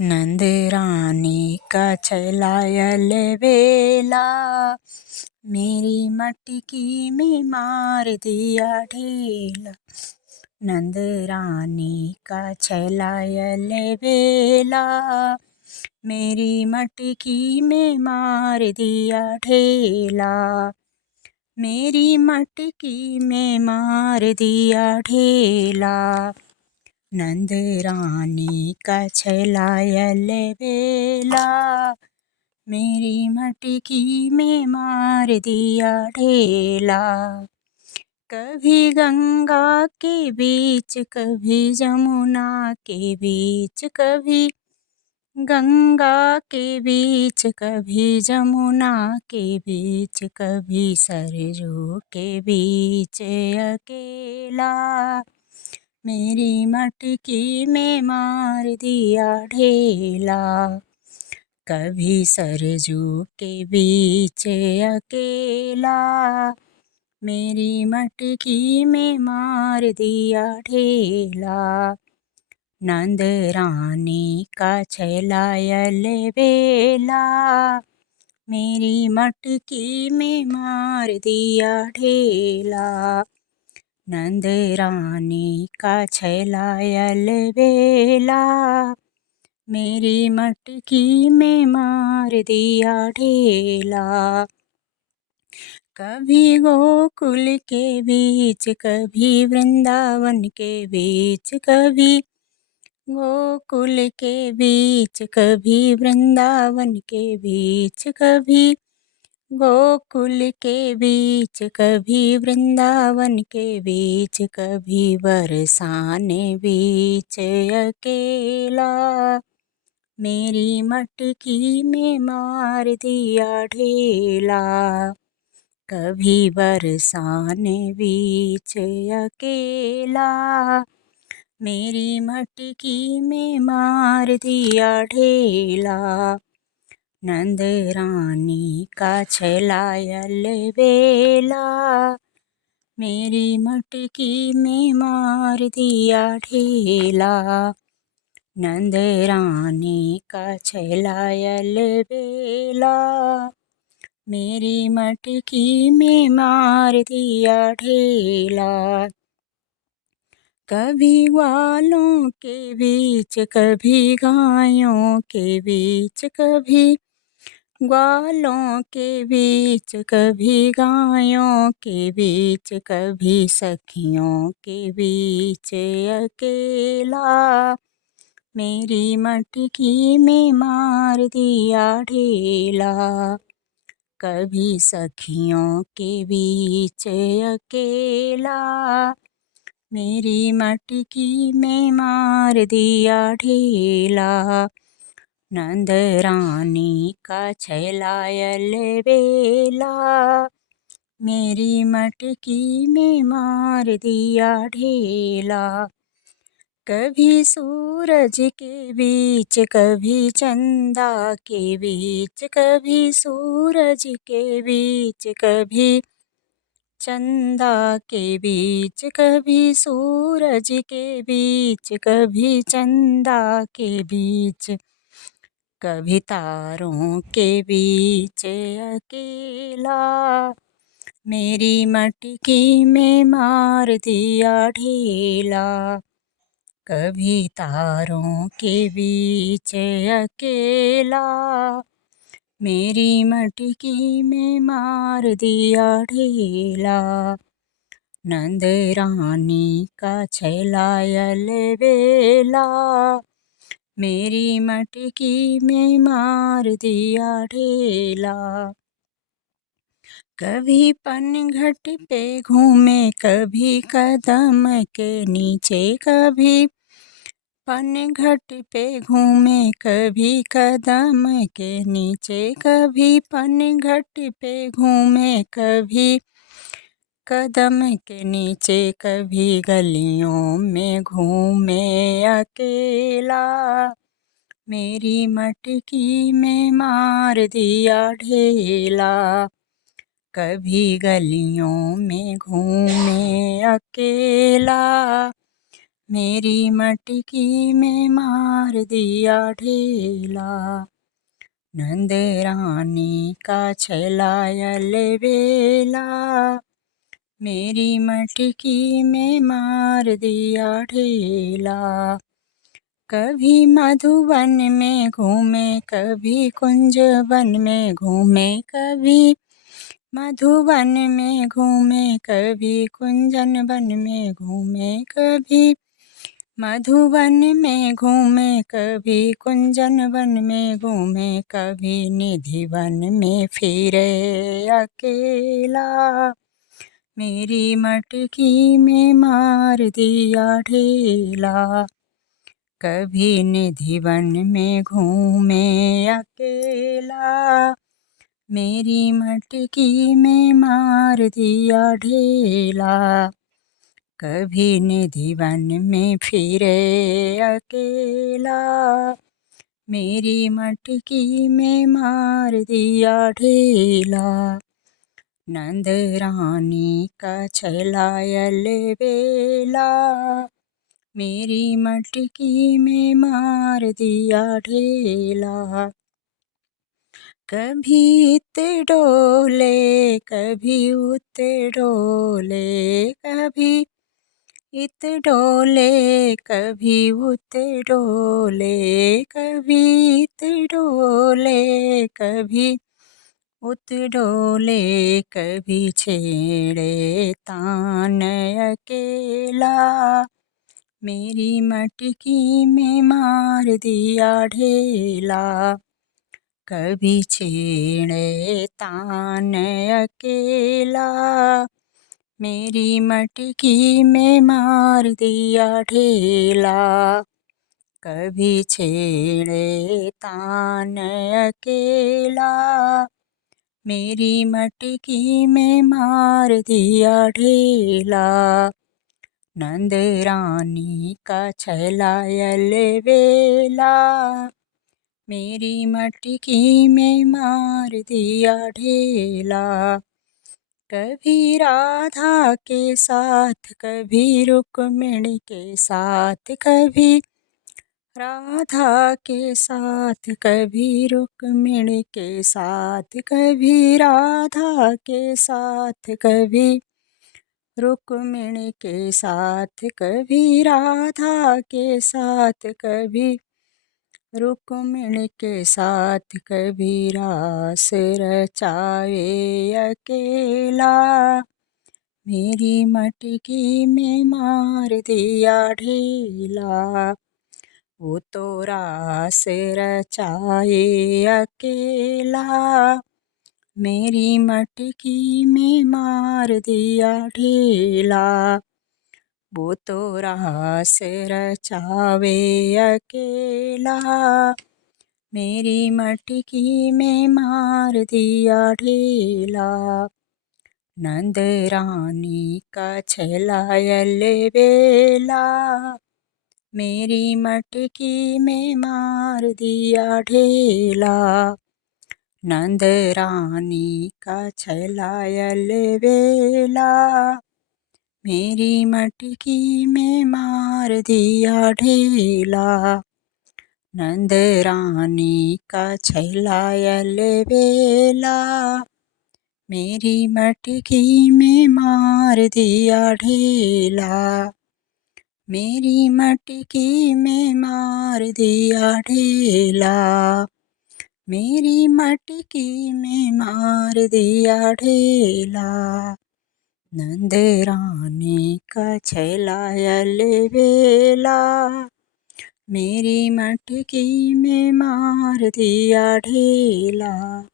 नंद रानी का चलायल बेला, मेरी मटकी में मार दिया ढेला। नंद रानी का चलायल बेला, मेरी मटकी में मार दिया ढेला। मेरी मटकी में मार दिया ढेला। नंद रानी का चलायल बेला, मेरी मटकी में मार दिया ढेला। कभी गंगा के बीच, कभी जमुना के बीच, कभी गंगा के बीच, कभी जमुना के बीच, कभी सरयू के बीच अकेला। मेरी मटकी में मार दिया ढेला। कभी सरयू के बीच अकेला, मेरी मटकी में मार दिया ढेला। नंद रानी का चलायल बेला, मेरी मटकी में मार दिया ढेला। नंद रानी का चलायल बेला, मेरी मटकी में मार दिया ढेला। कभी गोकुल के बीच, कभी वृंदावन के बीच, कभी गोकुल के बीच, कभी वृंदावन के बीच, कभी गोकुल के बीच, कभी वृंदावन के बीच, कभी बरसाने बीच अकेला। मेरी मटकी में मार दिया ढेला। कभी बरसाने बीच अकेला, मेरी मटकी में मार दिया ढेला। नंद रानी का चलायल बेला, मेरी मटकी में मार दिया ढेला। नंद रानी का चलायल बेला, मेरी मटकी में मार दिया ढेला। कभी ग्वालों के बीच, कभी गायों के बीच, कभी ग्वालों के बीच, कभी गायों के बीच, कभी सखियों के बीच अकेला। मेरी मटकी में मार दिया ढेला। कभी सखियों के बीच अकेला, मेरी मटकी में मार दिया ढेला। नंद रानी का चलायल बेला, मेरी मटकी में मार दिया ढेला। कभी सूरज के बीच, कभी चंदा के बीच, कभी सूरज के बीच, कभी चंदा के बीच, कभी सूरज के बीच, कभी चंदा के बीच, कभी तारों के बीच अकेला। मेरी मटकी में मार दिया ढेला। कभी तारों के बीच अकेला, मेरी मटकी में मार दिया ढेला। नंद रानी का चलायल बेला, मेरी मटकी में मार दिया ढेला। कभी पनघट पे घूमे, कभी कदम के नीचे, कभी पनघट पे घूमे, कभी कदम के नीचे, कभी पनघट पे घूमे, कभी कदम के नीचे, कभी गलियों में घूमे अकेला। मेरी मटकी में मार दिया ढेला। कभी गलियों में घूमे अकेला, मेरी मटकी में मार दिया ढेला। नंद रानी का छलायल बेला, मेरी मटकी में मार दिया ढेला। कभी मधुवन में घूमे, कभी कुंज वन में घूमे, कभी मधुवन में घूमे, कभी कुंजन वन में घूमे, कभी मधुवन में घूमे, कभी कुंजन वन में घूमे, कभी निधि वन में फिरे अकेला। मेरी मटकी में मार दिया ढेला। कभी निधि वन में घूमे अकेला, मेरी मटकी में मार दिया ढेला। कभी निधि वन में फिरे अकेला, मेरी मटकी में मार दिया ढेला। नंद रानी का छलायल बेला, मेरी मटकी में मार दिया ढेला। कभी इत डोले, कभी उत डोले, कभी इत डोले, कभी उत डोले, कभी इत डोले, कभी उत डोले, कभी छेड़े तान अकेला। मेरी मटकी में मार दिया ढेला। कभी छेड़े तान अकेला, मेरी मटकी में मार दिया ढेला। कभी छेड़े तान अकेला, मेरी मटकी में मार दिया ढेला। नंद रानी का छलायल बेला, मेरी मटकी में मार दिया ढेला। कभी राधा के साथ, कभी रुक्मिणी के साथ, कभी राधा के साथ, कभी रुक्मिणी के साथ, कभी राधा के साथ, कभी रुक्मिणी के साथ, कभी राधा के साथ, कभी रुक्मिणी के साथ, कभी रास रचाए अकेला। मेरी मटकी में मार दिया ढेला। वो तो रास रचाए अकेला, मेरी मटकी में मार दिया ढेला। वो तो रास रचावे अकेला, मेरी मटकी में मार दिया ढेला। नंद रानी का छलायल बेला, मेरी मटकी में मार दिया ढेला। नंद रानी का छलायल बेला, मेरी मटकी में मार दिया ढेला। नंद रानी का छलायल बेला, मेरी मटकी में मार दिया ढेला। मेरी मटकी में मार दिया ढेला। मेरी मटकी में मार दिया ढेला। नंद रानी का छलायल बेला, मेरी मटकी में मार दिया ढेला।